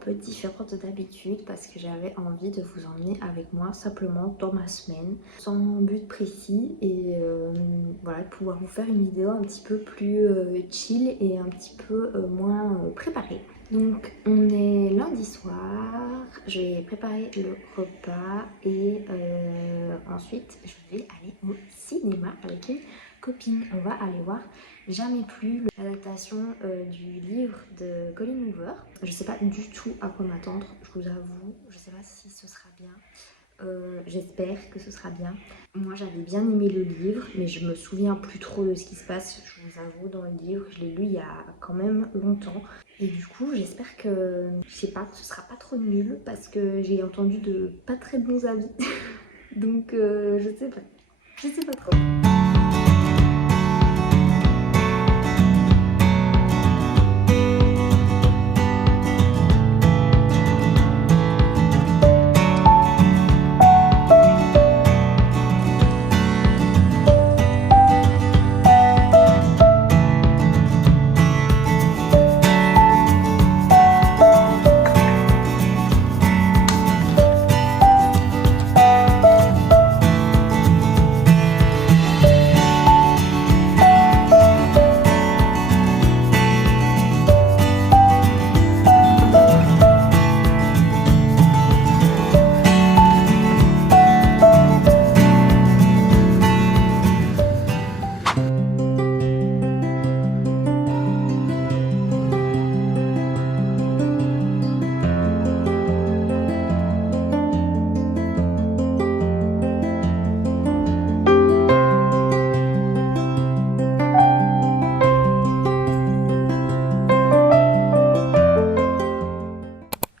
peu différente d'habitude parce que j'avais envie de vous emmener avec moi simplement dans ma semaine sans but précis et voilà, de pouvoir vous faire une vidéo un petit peu plus chill et un petit peu moins préparée. Donc on est lundi soir, je vais préparer le repas et ensuite je vais aller au cinéma avec une copine. On va aller voir Jamais plus, l'adaptation du livre de Colleen Hoover. Je sais pas du tout à quoi m'attendre, je vous avoue, je sais pas si ce sera bien. J'espère que ce sera bien. Moi j'avais bien aimé le livre, mais je me souviens plus trop de ce qui se passe, je vous avoue, dans le livre. Je l'ai lu il y a quand même longtemps. Et du coup j'espère que, je sais pas, ce sera pas trop nul parce que j'ai entendu de pas très bons avis. Donc je sais pas trop.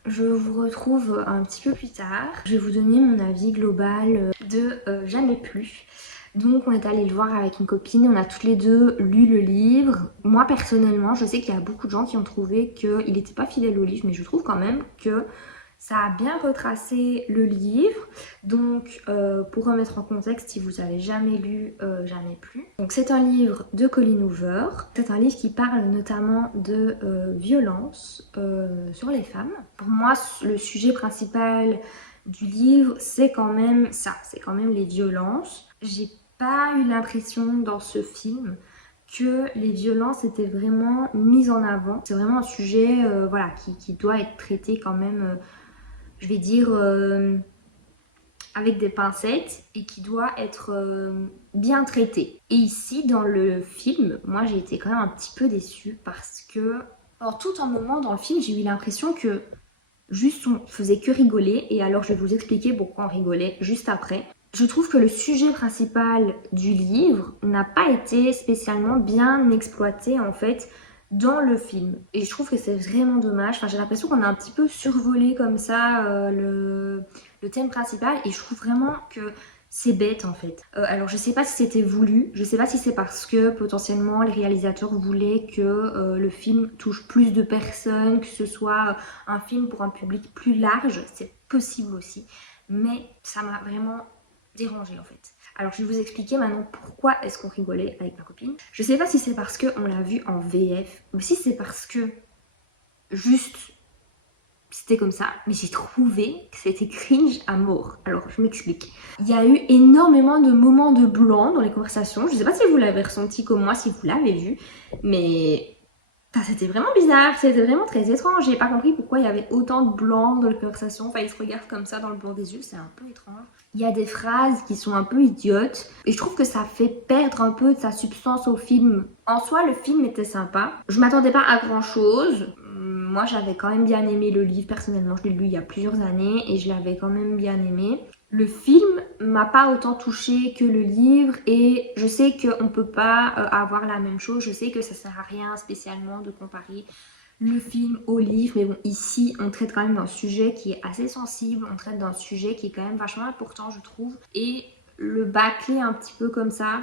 Je vous retrouve un petit peu plus tard. Je vais vous donner mon avis global de Jamais plus. Donc on est allé le voir avec une copine, on a toutes les deux lu le livre. Moi personnellement, je sais qu'il y a beaucoup de gens qui ont trouvé qu'il n'était pas fidèle au livre, mais je trouve quand même que ça a bien retracé le livre. Donc pour remettre en contexte, si vous avez jamais lu Jamais plus. Donc c'est un livre de Colleen Hoover. C'est un livre qui parle notamment de violence sur les femmes. Pour moi, le sujet principal du livre, c'est quand même ça, c'est quand même les violences. J'ai pas eu l'impression dans ce film que les violences étaient vraiment mises en avant. C'est vraiment un sujet voilà, qui doit être traité quand même, je vais dire, avec des pincettes et qui doit être bien traité. Et ici, dans le film, moi j'ai été quand même un petit peu déçue parce que, alors tout un moment dans le film, j'ai eu l'impression que juste on faisait que rigoler, et alors je vais vous expliquer pourquoi on rigolait juste après. Je trouve que le sujet principal du livre n'a pas été spécialement bien exploité en fait dans le film. Et je trouve que c'est vraiment dommage. Enfin, j'ai l'impression qu'on a un petit peu survolé comme ça le thème principal, et je trouve vraiment que c'est bête en fait. Alors je sais pas si c'était voulu, je sais pas si c'est parce que potentiellement les réalisateurs voulaient que le film touche plus de personnes, que ce soit un film pour un public plus large, c'est possible aussi. Mais ça m'a vraiment dérangée en fait. Alors je vais vous expliquer maintenant pourquoi est-ce qu'on rigolait avec ma copine. Je sais pas si c'est parce qu'on l'a vu en VF ou si c'est parce que juste c'était comme ça, mais j'ai trouvé que c'était cringe à mort. Alors je m'explique. Il y a eu énormément de moments de blanc dans les conversations. Je sais pas si vous l'avez ressenti comme moi, si vous l'avez vu, mais c'était vraiment bizarre, c'était vraiment très étrange. J'ai pas compris pourquoi il y avait autant de blanc dans les conversations. Enfin, ils se regardent comme ça dans le blanc des yeux, c'est un peu étrange. Il y a des phrases qui sont un peu idiotes et je trouve que ça fait perdre un peu de sa substance au film. En soi, le film était sympa. Je m'attendais pas à grand chose. Moi, j'avais quand même bien aimé le livre. Personnellement, je l'ai lu il y a plusieurs années et je l'avais quand même bien aimé. Le film m'a pas autant touchée que le livre, et je sais qu'on peut pas avoir la même chose. Je sais que ça sert à rien spécialement de comparer le film au livre, mais bon, ici on traite quand même d'un sujet qui est assez sensible, on traite d'un sujet qui est quand même vachement important, je trouve, et le bâcler un petit peu comme ça,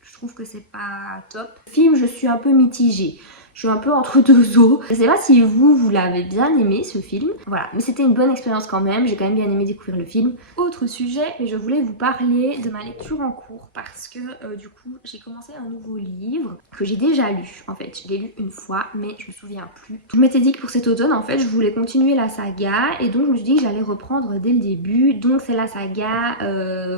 je trouve que c'est pas top. Le film, je suis un peu mitigée. Je suis un peu entre deux eaux. Je sais pas si vous l'avez bien aimé ce film. Voilà, mais c'était une bonne expérience quand même. J'ai quand même bien aimé découvrir le film. Autre sujet, mais je voulais vous parler de ma lecture en cours parce que du coup j'ai commencé un nouveau livre que j'ai déjà lu. En fait, je l'ai lu une fois, mais je me souviens plus. Je m'étais dit que pour cet automne, en fait, je voulais continuer la saga et donc je me suis dit que j'allais reprendre dès le début. Donc c'est la saga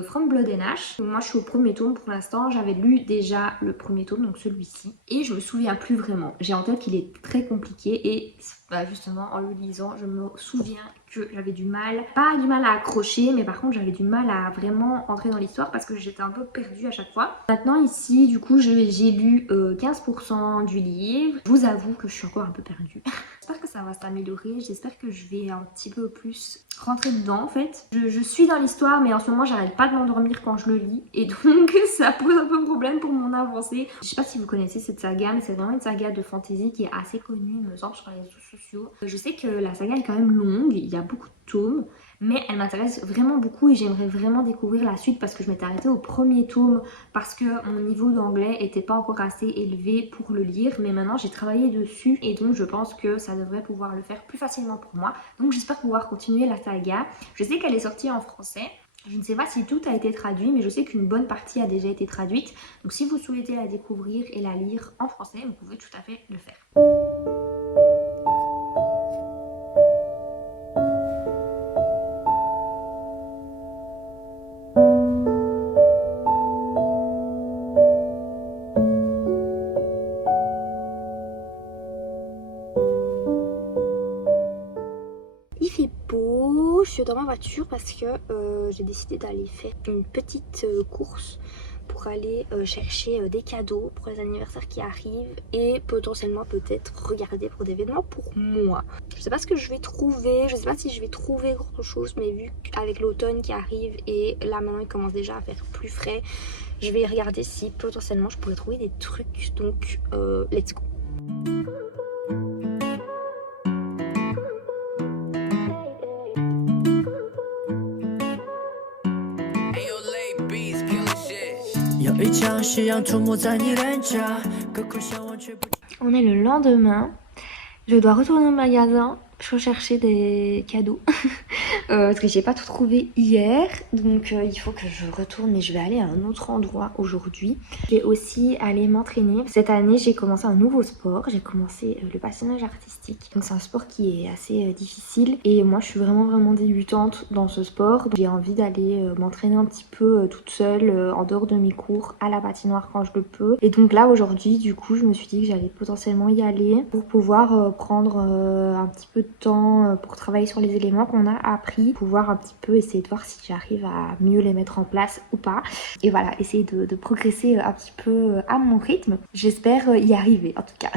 From Blood and Ash. Moi, je suis au premier tome pour l'instant. J'avais lu déjà le premier tome, donc celui-ci, et je me souviens plus vraiment. J'ai en tête qu'il est très compliqué et bah, justement en le lisant, je me souviens que j'avais du mal, pas du mal à accrocher, mais par contre j'avais du mal à vraiment entrer dans l'histoire parce que j'étais un peu perdue à chaque fois. Maintenant ici, du coup, j'ai lu 15% du livre. Je vous avoue que je suis encore un peu perdue. J'espère que ça va s'améliorer, j'espère que je vais un petit peu plus rentrer dedans en fait. Je suis dans l'histoire, mais en ce moment j'arrête pas de m'endormir quand je le lis et donc ça pose un peu problème pour mon avancée. Je sais pas si vous connaissez cette saga, mais c'est vraiment une saga de fantasy qui est assez connue, il me semble, sur les réseaux sociaux. Je sais que la saga est quand même longue, il y a beaucoup de tomes, mais elle m'intéresse vraiment beaucoup et j'aimerais vraiment découvrir la suite parce que je m'étais arrêtée au premier tome parce que mon niveau d'anglais était pas encore assez élevé pour le lire, mais maintenant j'ai travaillé dessus et donc je pense que ça devrait pouvoir le faire plus facilement pour moi. Donc j'espère pouvoir continuer la saga. Je sais qu'elle est sortie en français. Je ne sais pas si tout a été traduit, mais je sais qu'une bonne partie a déjà été traduite. Donc si vous souhaitez la découvrir et la lire en français, vous pouvez tout à fait le faire. Il fait beau, je suis dans ma voiture parce que j'ai décidé d'aller faire une petite course pour aller chercher des cadeaux pour les anniversaires qui arrivent et potentiellement peut-être regarder pour des événements pour moi. Je sais pas ce que je vais trouver, je sais pas si je vais trouver grand chose, mais vu qu'avec l'automne qui arrive et là maintenant il commence déjà à faire plus frais, je vais regarder si potentiellement je pourrais trouver des trucs, donc let's go. On est le lendemain, je dois retourner au magasin rechercher des cadeaux parce que j'ai pas tout trouvé hier, donc il faut que je retourne, mais je vais aller à un autre endroit aujourd'hui. Je vais aussi aller m'entraîner. Cette année j'ai commencé un nouveau sport, j'ai commencé le patinage artistique, donc c'est un sport qui est assez difficile et moi je suis vraiment débutante dans ce sport. J'ai envie d'aller m'entraîner un petit peu toute seule en dehors de mes cours à la patinoire quand je le peux, et donc là aujourd'hui du coup je me suis dit que j'allais potentiellement y aller pour pouvoir prendre un petit peu de temps pour travailler sur les éléments qu'on a appris, pouvoir un petit peu essayer de voir si j'arrive à mieux les mettre en place ou pas, et voilà, essayer de progresser un petit peu à mon rythme. J'espère y arriver en tout cas.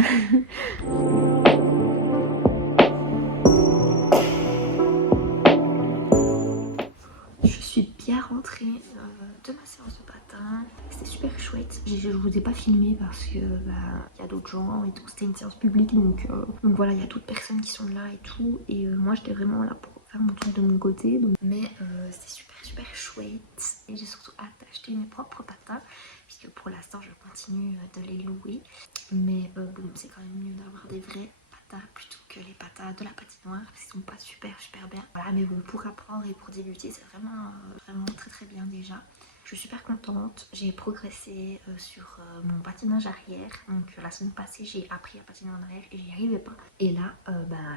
Je suis bien rentrée de ma séance de patin. C'était super chouette. Je vous ai pas filmé parce que y a d'autres gens et tout. C'était une séance publique, donc voilà, il y a d'autres personnes qui sont là et tout. Et moi j'étais vraiment là pour faire mon truc de mon côté. Donc. Mais c'était super chouette. Et j'ai surtout hâte d'acheter mes propres patins, puisque pour l'instant je continue de les louer. Mais bon, c'est quand même mieux d'avoir des vrais patins plutôt que les patins de la patinoire parce qu'ils sont pas super bien. Voilà, mais bon, pour apprendre et pour débuter, c'est vraiment très bien déjà. Je suis super contente, j'ai progressé sur mon patinage arrière. Donc la semaine passée j'ai appris à patiner en arrière et j'y arrivais pas. Et là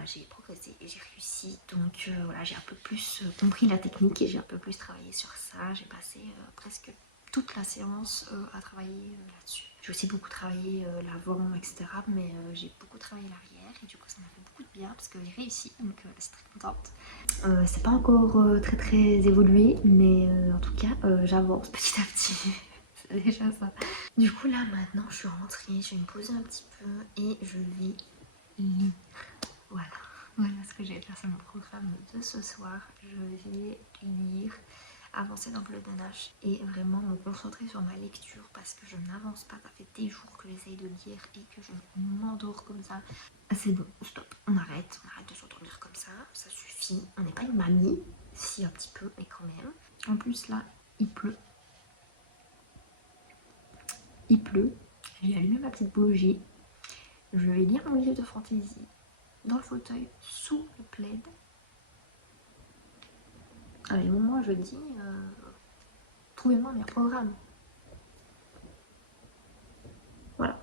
j'ai progressé et j'ai réussi. Donc voilà, j'ai un peu plus compris la technique et j'ai un peu plus travaillé sur ça. J'ai passé presque toute la séance à travailler là-dessus. J'ai aussi beaucoup travaillé l'avant, etc. Mais j'ai beaucoup travaillé l'arrière et du coup ça m'a fait beaucoup de bien parce que j'ai réussi, donc je suis très contente. C'est pas encore très évolué, mais en tout cas j'avance petit à petit. C'est déjà ça. Du coup là maintenant je suis rentrée, je vais me poser un petit peu et je vais lire. Voilà ce que j'ai faire, c'est mon programme de ce soir. Je vais lire, avancer dans Blood and Ash et vraiment me concentrer sur ma lecture parce que je n'avance pas. Ça fait des jours que j'essaye de lire et que je m'endors comme ça. C'est bon, stop, on arrête de s'endormir comme ça suffit. On n'est pas une mamie, si un petit peu, mais quand même. En plus là, il pleut. J'ai allumé ma petite bougie. Je vais lire mon livre de fantasy dans le fauteuil, sous le plaid. À les moments je dis, trouvez-moi un meilleur programme. Voilà.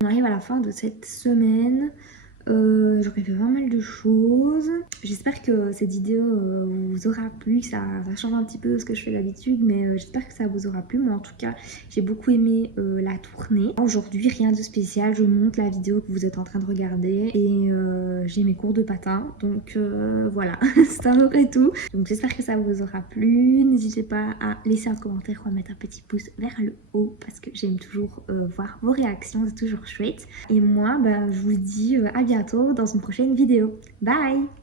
On arrive à la fin de cette semaine. J'aurais fait pas mal de choses. J'espère que cette vidéo vous aura plu, que ça change un petit peu de ce que je fais d'habitude, mais j'espère que ça vous aura plu. Moi en tout cas, j'ai beaucoup aimé la tournée. Aujourd'hui, rien de spécial, je monte la vidéo que vous êtes en train de regarder et j'ai mes cours de patin. Donc voilà, c'est à peu près tout. Donc j'espère que ça vous aura plu. N'hésitez pas à laisser un commentaire ou à mettre un petit pouce vers le haut parce que j'aime toujours voir vos réactions, c'est toujours chouette. Et moi, je vous dis à bientôt dans une prochaine vidéo. Bye!